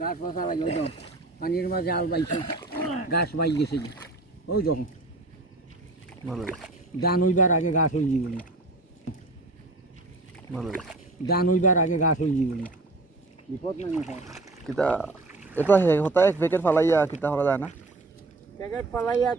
গাছ পাতা লাগে ওই পানির মাঝে আল বাইছে গাছ বাই গেছে ওই যখন ধান হইবার আগে গাছ হয়ে যাবে না ধান হইবার আগে গাছ হয়ে যাবে না বিপদ নাই কিতা এটা হতা এক প্যাকেট ফালাইয়া কিতা করা যায় না প্যাকেট ফালাইয়া